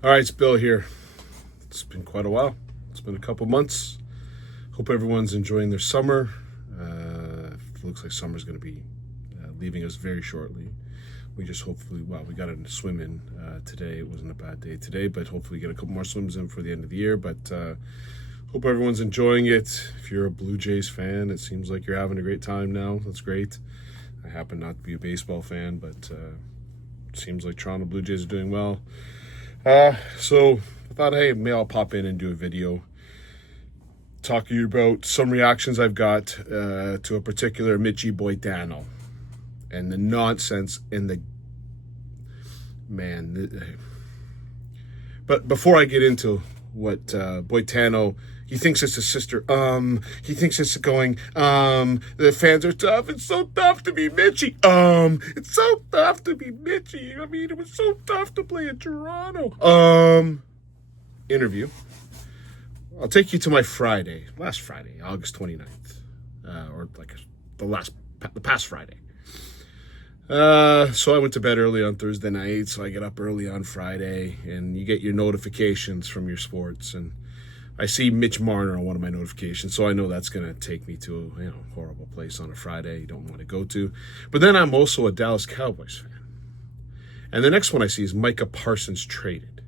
All right, it's Bill here. It's been quite a while. It's been a couple months. Hope everyone's enjoying their summer. It looks like summer's going to be leaving us very shortly. We just hopefully, we got a swim in today. It wasn't a bad day today, but hopefully get a couple more swims in for the end of the year. But hope everyone's enjoying it. If you're a Blue Jays fan, it seems like you're having a great time now. That's great. I happen not to be a baseball fan, but it seems like Toronto Blue Jays are doing well. So I thought, hey, maybe I'll pop in and do a video talking about some reactions I've got to a particular Mitch Boitano and the nonsense and the But before I get into what Boitano, he thinks it's his sister. He thinks it's going. The fans are tough. It's so tough to be Mitchy. It's so tough to be Mitchy. I mean, it was so tough to play in Toronto. Interview. I'll take you to my last Friday, August 29th, or like the past Friday. So I went to bed early on Thursday night, so I get up early on Friday, and you get your notifications from your sports, and I see Mitch Marner on one of my notifications, so I know that's going to take me to a horrible place on a Friday you don't want to go to. But then I'm also a Dallas Cowboys fan. And the next one I see is Micah Parsons traded.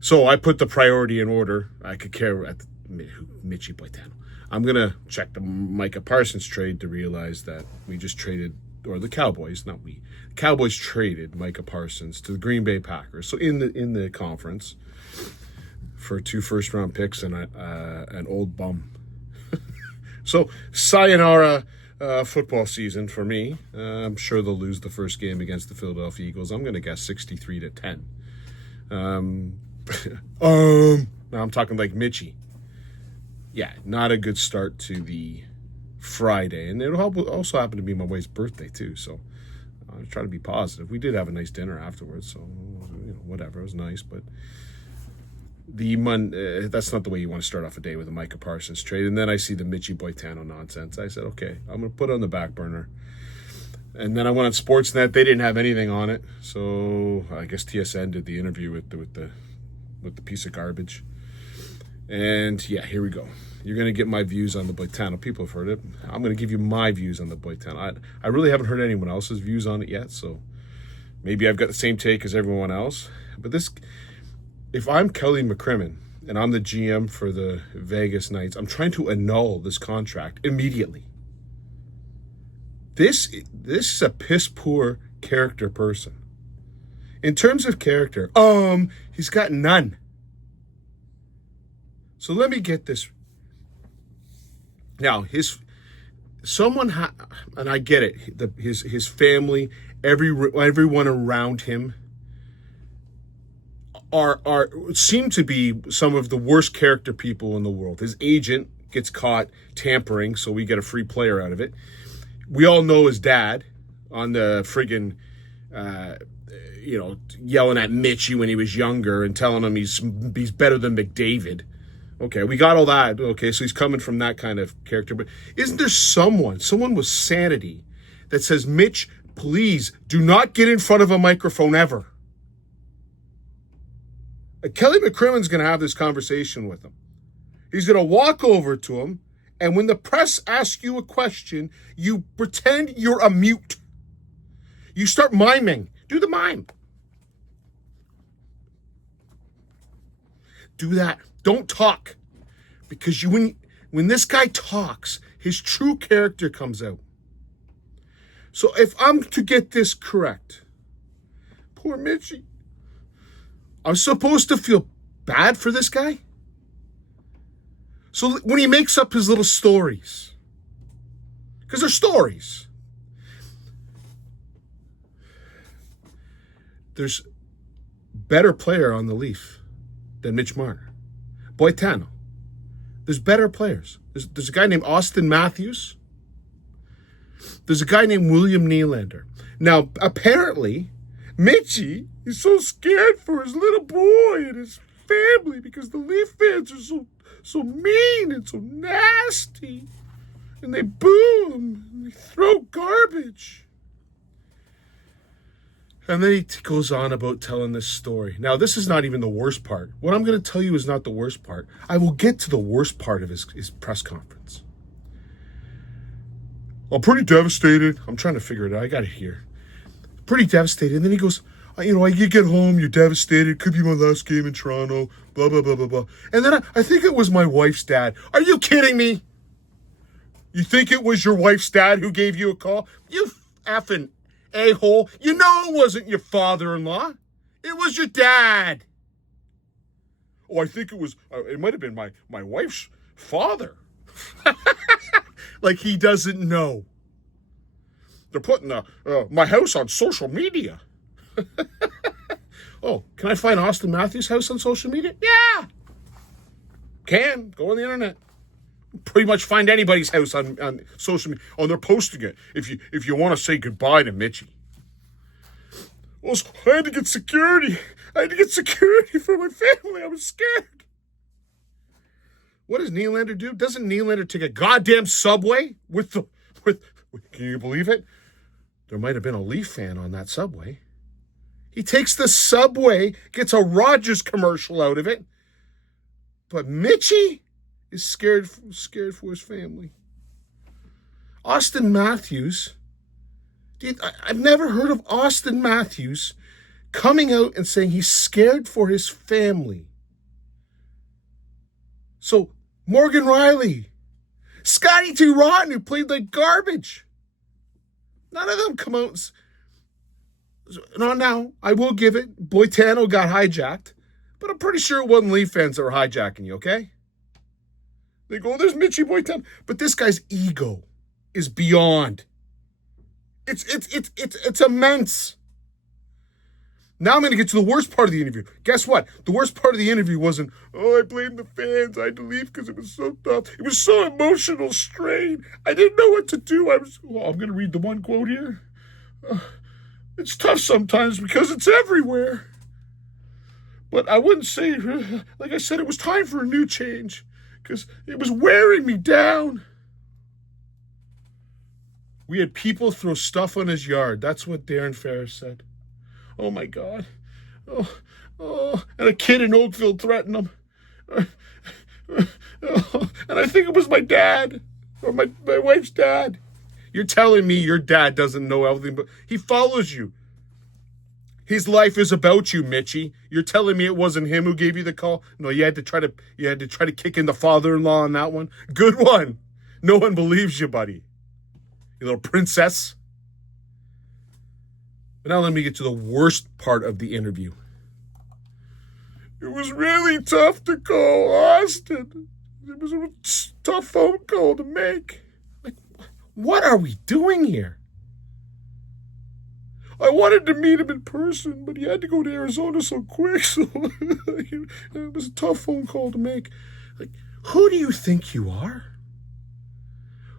So I put the priority in order. I could care at Mitchy Boitano. I'm going to check the Micah Parsons trade to realize that we just traded, or the Cowboys, not we. The Cowboys traded Micah Parsons to the Green Bay Packers. So in the conference for 2 first-round picks and an old bum. So sayonara football season for me. I'm sure they'll lose the first game against the Philadelphia Eagles. I'm going to guess 63-10. Now I'm talking like Mitchy. Yeah, not a good start to the Friday. And it'll also happen to be my wife's birthday, too. So I try to be positive. We did have a nice dinner afterwards, so whatever. It was nice. But that's not the way you want to start off a day with a Micah Parsons trade. And then I see the Mitchy Boitano nonsense. I said, okay, I'm going to put it on the back burner. And then I went on Sportsnet. They didn't have anything on it. So I guess TSN did the interview with the piece of garbage. And yeah, here we go. You're going to get my views on the Boitano. People have heard it. I'm going to give you my views on the Boitano. I really haven't heard anyone else's views on it yet, so maybe I've got the same take as everyone else. But if I'm Kelly McCrimmon and I'm the GM for the Vegas Knights, I'm trying to annul this contract immediately. This is a piss-poor character person. In terms of character, he's got none. So let me get this. Now, and I get it. His family, everyone around him, seem to be some of the worst character people in the world. His agent gets caught tampering, so we get a free player out of it. We all know his dad on the friggin', yelling at Mitchy when he was younger and telling him he's better than McDavid. Okay, we got all that. Okay, so he's coming from that kind of character. But isn't there someone with sanity that says, Mitch, please do not get in front of a microphone ever? Kelly McCrimmon's going to have this conversation with him. He's going to walk over to him, and when the press asks you a question, you pretend you're a mute. You start miming. Do the mime. Do that. Don't talk, because when this guy talks, his true character comes out. So if I'm to get this correct, poor Mitchy, I'm supposed to feel bad for this guy? So when he makes up his little stories, because they're stories, there's better player on the Leaf than Mitch Marner. Boitano. There's better players. There's a guy named Austin Matthews. There's a guy named William Nylander. Now, apparently, Mitchy is so scared for his little boy and his family because the Leaf fans are so mean and so nasty. And they boo him and they throw garbage. And then he goes on about telling this story. Now, this is not even the worst part. What I'm going to tell you is not the worst part. I will get to the worst part of his press conference. I'm pretty devastated. I'm trying to figure it out. I got it here. Pretty devastated. And then he goes, you get home, you're devastated. Could be my last game in Toronto. Blah, blah, blah, blah, blah. And then I think it was my wife's dad. Are you kidding me? You think it was your wife's dad who gave you a call? You effing a-hole. You know it wasn't your father-in-law. It was your dad. Oh, I think it might have been my wife's father. Like he doesn't know. They're putting my house on social media. Oh, can I find Austin Matthews' house on social media? Yeah. Can. Go on the internet. Pretty much find anybody's house on social media. Oh, they're posting it. If you want to say goodbye to Mitchie. Well, I had to get security. I had to get security for my family. I was scared. What does Nylander do? Doesn't Nylander take a goddamn subway with can you believe it? There might have been a Leaf fan on that subway. He takes the subway, gets a Rogers commercial out of it. But Mitchie is scared for his family. Austin Matthews. I've never heard of Austin Matthews coming out and saying he's scared for his family. So, Morgan Riley, Scotty T. Rotten, who played like garbage. None of them come out. No, now, I will give it. Boitano got hijacked. But I'm pretty sure it wasn't Leaf fans that were hijacking you, okay? They go, there's Mitchie Boitano. But this guy's ego is beyond. It's immense. Now I'm going to get to the worst part of the interview. Guess what? The worst part of the interview wasn't, I blame the fans. I had to leave because it was so tough. It was so emotional strain. I didn't know what to do. I'm going to read the one quote here. It's tough sometimes because it's everywhere. But I wouldn't say, like I said, it was time for a new change because it was wearing me down. We had people throw stuff on his yard. That's what Darren Ferris said. Oh, my God. Oh. And a kid in Oakville threatened him. And I think it was my dad or my wife's dad. You're telling me your dad doesn't know everything, but he follows you. His life is about you, Mitchie. You're telling me it wasn't him who gave you the call? No, you had to try to kick in the father-in-law on that one. Good one. No one believes you, buddy. You little princess. But now let me get to the worst part of the interview. It was really tough to call Austin. It was a tough phone call to make. Like, what are we doing here? I wanted to meet him in person, but he had to go to Arizona so quick, so it was a tough phone call to make. Like, who do you think you are?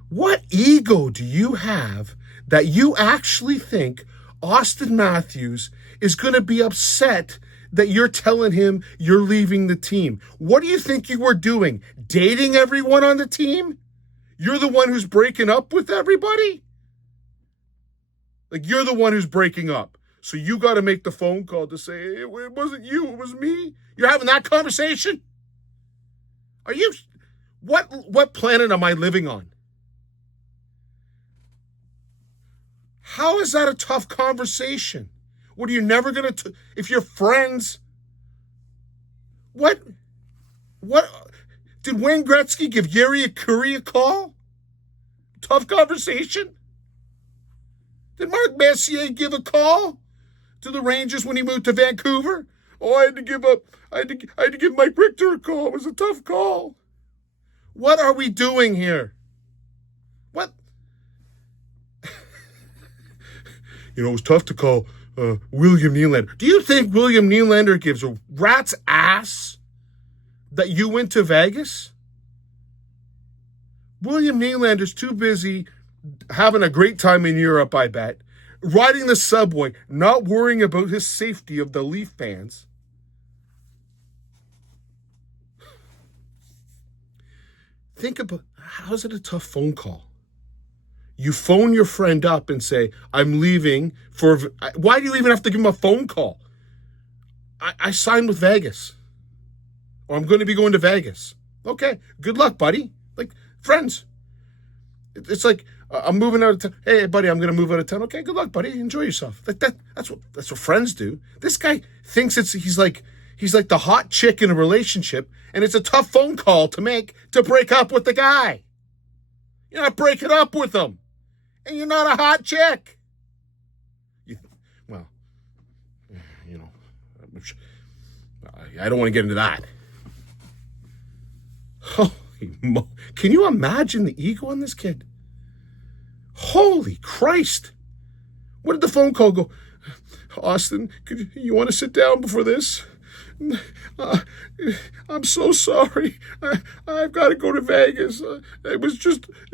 What ego do you have that you actually think Austin Matthews is going to be upset that you're telling him you're leaving the team? What do you think you were doing? Dating everyone on the team? You're the one who's breaking up with everybody? Like, you're the one who's breaking up. So you got to make the phone call to say, it wasn't you, it was me. You're having that conversation? Are you... What planet am I living on? How is that a tough conversation? What are you never going to... If you're friends... What... Did Wayne Gretzky give Yuri Curry a call? Tough conversation? Did Mark Messier give a call to the Rangers when he moved to Vancouver? Oh, I had to give up. I had to give Mike Richter a call. It was a tough call. What are we doing here? What? It was tough to call William Nylander. Do you think William Nylander gives a rat's ass that you went to Vegas? William Nylander's too busy having a great time in Europe, I bet. Riding the subway, not worrying about his safety of the Leaf fans. Think about, how is it a tough phone call? You phone your friend up and say, I'm leaving for... Why do you even have to give him a phone call? I signed with Vegas. Or I'm going to be going to Vegas. Okay, good luck, buddy. Like, friends. It's like, I'm moving out of town. Hey, buddy, I'm going to move out of town. Okay, good luck, buddy. Enjoy yourself. Like that's what friends do. This guy thinks he's like the hot chick in a relationship, and it's a tough phone call to make to break up with the guy. You're not breaking up with him, and you're not a hot chick. I don't want to get into that. Can you imagine the ego on this kid? Holy Christ. What did the phone call go? Austin, you want to sit down before this? I'm so sorry. I've got to go to Vegas. It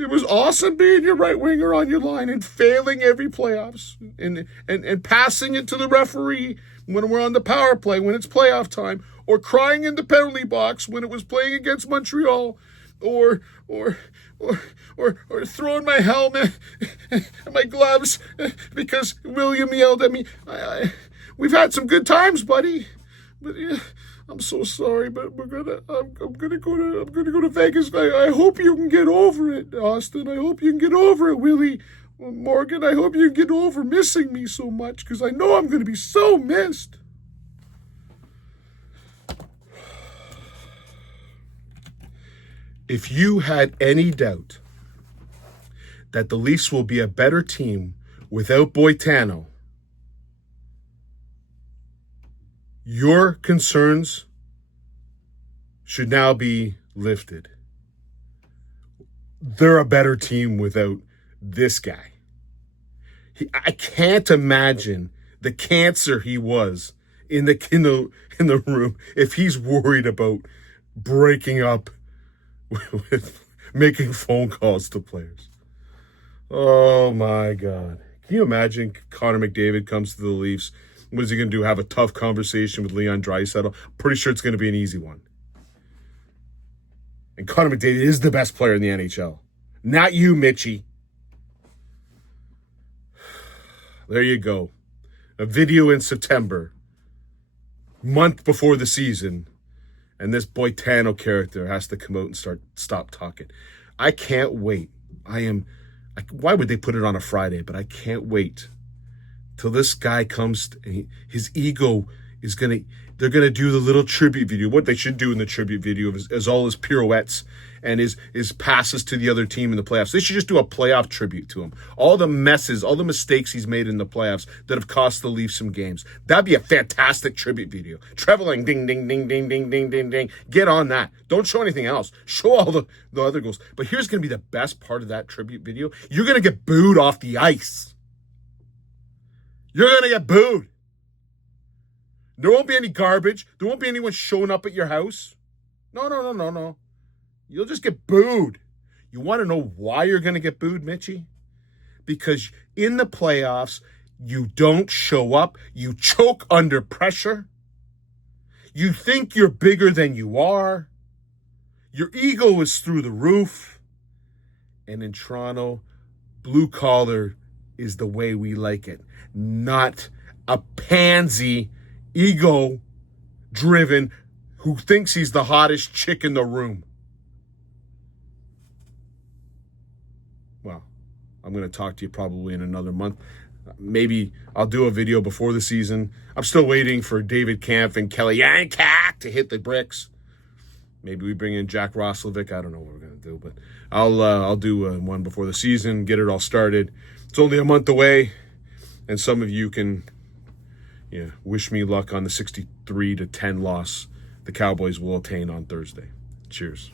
was awesome being your right winger on your line and failing every playoffs and passing it to the referee when we're on the power play, when it's playoff time, or crying in the penalty box when it was playing against Montreal, or throwing my helmet and my gloves because William yelled at me. We've had some good times, buddy. But yeah, I'm so sorry, but I'm gonna go to Vegas. I hope you can get over it, Austin. I hope you can get over it, Willie. Morgan, I hope you can get over missing me so much, because I know I'm gonna be so missed. If you had any doubt that the Leafs will be a better team without Boitano, your concerns should now be lifted. They're a better team without this guy. I can't imagine the cancer he was in the room if he's worried about breaking up with making phone calls to players. Oh my God. Can you imagine Connor McDavid comes to the Leafs? What is he going to do? Have a tough conversation with Leon Draisaitl? Pretty sure it's going to be an easy one. And Connor McDavid is the best player in the NHL. Not you, Mitchie. There you go. A video in September, month before the season, and this Boitano character has to come out and stop talking. I can't wait. Why would they put it on a Friday? But I can't wait till this guy comes. His ego is they're going to do the little tribute video. What they should do in the tribute video is all his pirouettes and his passes to the other team in the playoffs. They should just do a playoff tribute to him. All the messes, all the mistakes he's made in the playoffs that have cost the Leafs some games. That'd be a fantastic tribute video. Traveling, ding, ding, ding, ding, ding, ding, ding, ding. Get on that. Don't show anything else. Show all the other goals. But here's going to be the best part of that tribute video. You're going to get booed off the ice. You're going to get booed. There won't be any garbage. There won't be anyone showing up at your house. No. You'll just get booed. You want to know why you're going to get booed, Mitchie? Because in the playoffs, you don't show up. You choke under pressure. You think you're bigger than you are. Your ego is through the roof. And in Toronto, blue collar is the way we like it. Not a pansy, ego-driven who thinks he's the hottest chick in the room. Well, I'm going to talk to you probably in another month. Maybe I'll do a video before the season. I'm still waiting for David Kampf and Kelly Yankovic to hit the bricks. Maybe we bring in Jack Roslovic. I don't know what we're going to do, but I'll do one before the season, get it all started. It's only a month away, and some of you can wish me luck on the 63-10 loss the Cowboys will attain on Thursday. Cheers.